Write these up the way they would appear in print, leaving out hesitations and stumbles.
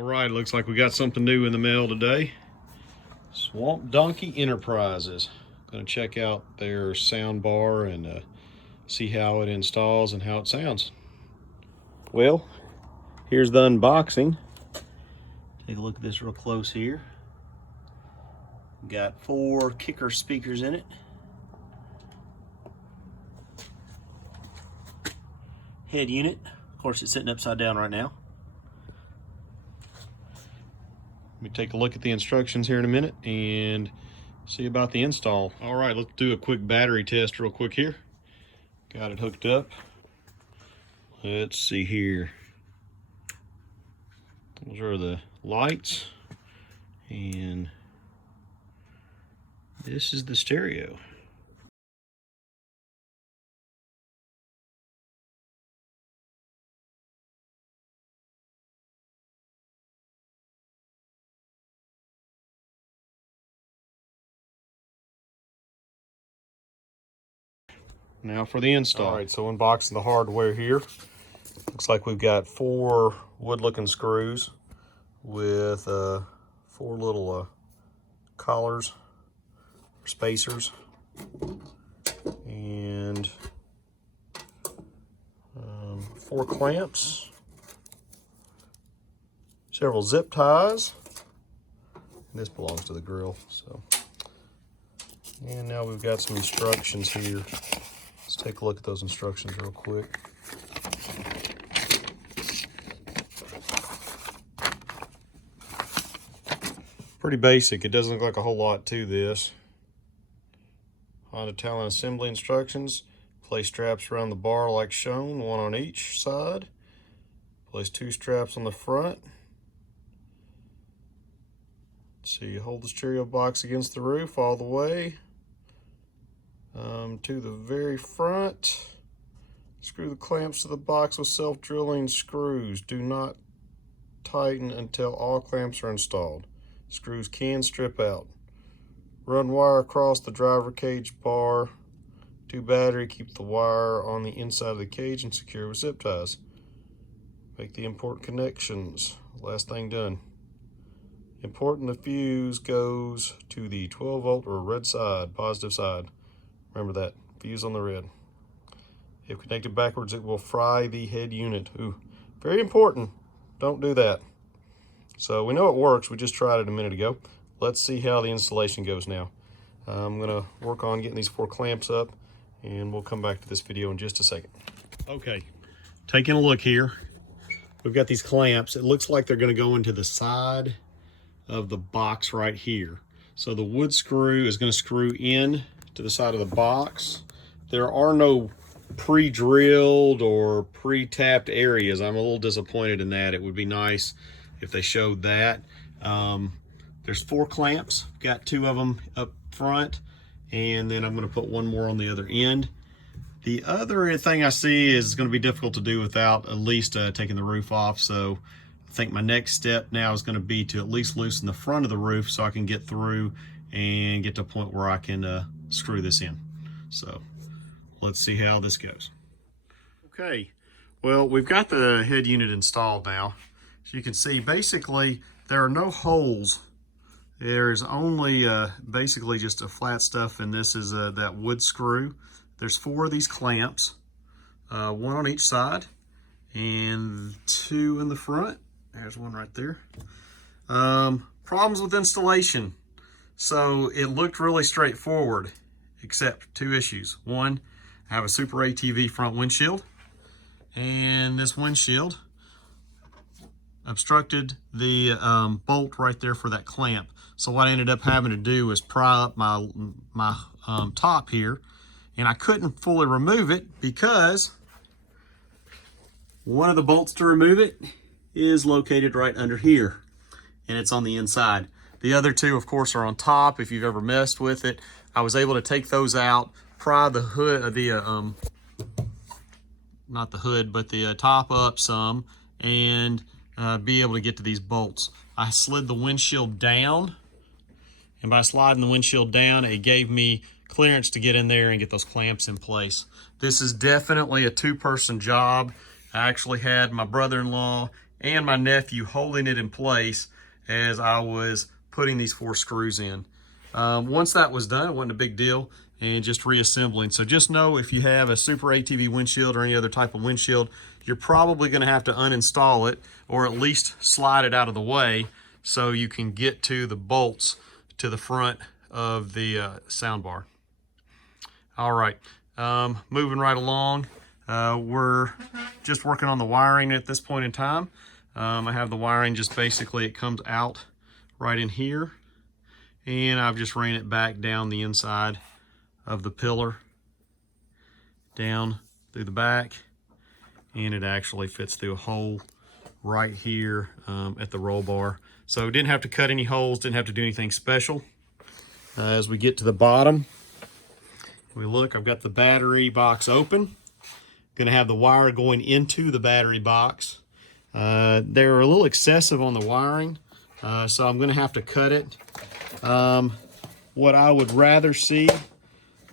All right, looks like we got something new in the mail today. Swamp Donkey Enterprises. Gonna check out their sound bar and see how it installs and how it sounds. Well, here's the unboxing. Take a look at this real close here. Got 4 kicker speakers in it. Head unit. Of course, it's sitting upside down right now. Let me take a look at the instructions here in a minute and see about the install. All right, let's do a quick battery test real quick here. Got it hooked up. Let's see here. Those are the lights, and this is the stereo. Now for the install. All right, so unboxing the hardware here. Looks like we've got 4 wood-looking screws with 4 little collars, spacers, and 4 clamps, several zip ties. And this belongs to the grill, so. And now we've got some instructions here. Let's take a look at those instructions real quick. Pretty basic. It doesn't look like a whole lot to this. Honda Talon assembly instructions. Place straps around the bar like shown, 1 on each side. Place 2 straps on the front. So you hold the stereo box against the roof all the way to the very front. Screw the clamps to the box with self-drilling screws. Do not tighten until all clamps are installed. Screws can strip out. Run wire across the driver cage bar to battery. Keep the wire on the inside of the cage and secure with zip ties. Make the important connections. Last thing done. Important, the fuse goes to the 12 volt or red side, positive side. Remember that, fuse on the red. If connected backwards, it will fry the head unit. Ooh, very important. Don't do that. So we know it works. We just tried it a minute ago. Let's see how the installation goes now. I'm gonna work on getting these 4 clamps up, and we'll come back to this video in just a second. Okay, taking a look here. We've got these clamps. It looks like they're gonna go into the side of the box right here. So the wood screw is gonna screw in to the side of the box. There are no pre-drilled or pre-tapped areas. I'm a little disappointed in that. It would be nice if they showed that. There's 4 clamps, got 2 of them up front, and then I'm gonna put 1 more on the other end. The other thing I see is gonna be difficult to do without at least taking the roof off. So I think my next step now is gonna be to at least loosen the front of the roof so I can get through and get to a point where I can screw this in. So let's see how this goes. Okay, well, we've got the head unit installed now. As you can see, basically, there are no holes. There's only basically just a flat stuff, and this is that wood screw. There's 4 of these clamps, 1 on each side, and 2 in the front. There's 1 right there. Problems with installation. So it looked really straightforward, except 2 issues. 1, I have a Super ATV front windshield, and this windshield obstructed the bolt right there for that clamp. So what I ended up having to do is pry up my top here, and I couldn't fully remove it because one of the bolts to remove it is located right under here, and it's on the inside. The other 2, of course, are on top. If you've ever messed with it, I was able to take those out, pry the hood, not the hood, but the top up some, and be able to get to these bolts. I slid the windshield down, and by sliding the windshield down, it gave me clearance to get in there and get those clamps in place. This is definitely a 2-person job. I actually had my brother-in-law and my nephew holding it in place as I was putting these 4 screws in. Once that was done, it wasn't a big deal, and just reassembling. So just know if you have a Super ATV windshield or any other type of windshield, you're probably going to have to uninstall it or at least slide it out of the way so you can get to the bolts to the front of the soundbar. All right, moving right along. We're just working on the wiring at this point in time. I have the wiring just basically, it comes out right in here, and I've just ran it back down the inside of the pillar, down through the back, and it actually fits through a hole right here at the roll bar. So didn't have to cut any holes, didn't have to do anything special. As we get to the bottom, we look, I've got the battery box open. Gonna have the wire going into the battery box. They're a little excessive on the wiring, so I'm gonna have to cut it. What I would rather see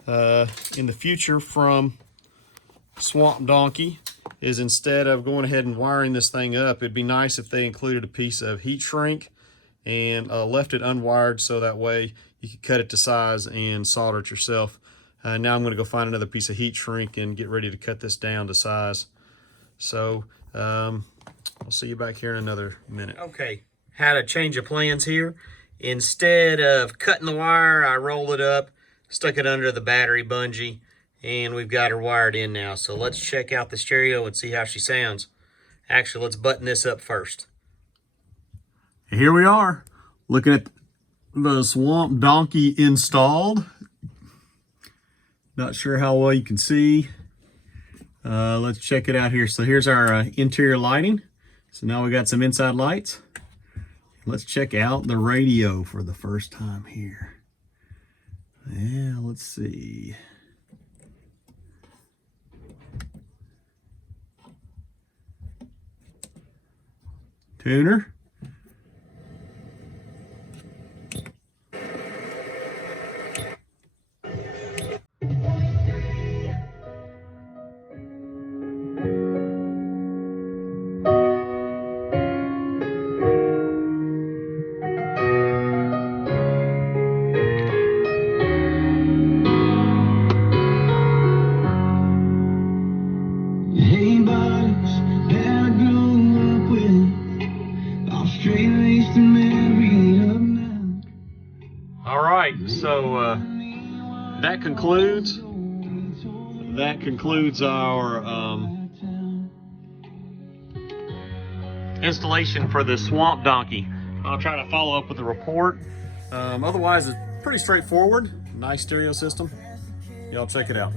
in the future from Swamp Donkey is, instead of going ahead and wiring this thing up, it'd be nice if they included a piece of heat shrink and left it unwired, so that way you could cut it to size and solder it yourself. Now I'm going to go find another piece of heat shrink and get ready to cut this down to size. So I'll see you back here in another minute. Okay, had a change of plans here. Instead of cutting the wire, I rolled it up, stuck it under the battery bungee, and we've got her wired in now. So let's check out the stereo and see how she sounds. Actually, let's button this up first. Here we are, looking at the Swamp Donkey installed. Not sure how well you can see. Let's check it out here. So here's our interior lighting. So now we got some inside lights. Let's check out the radio for the first time here. Yeah, let's see. Tuner. All right, so that concludes our installation for the Swamp Donkey. I'll try to follow up with a report. Otherwise, it's pretty straightforward. Nice stereo system. Y'all check it out.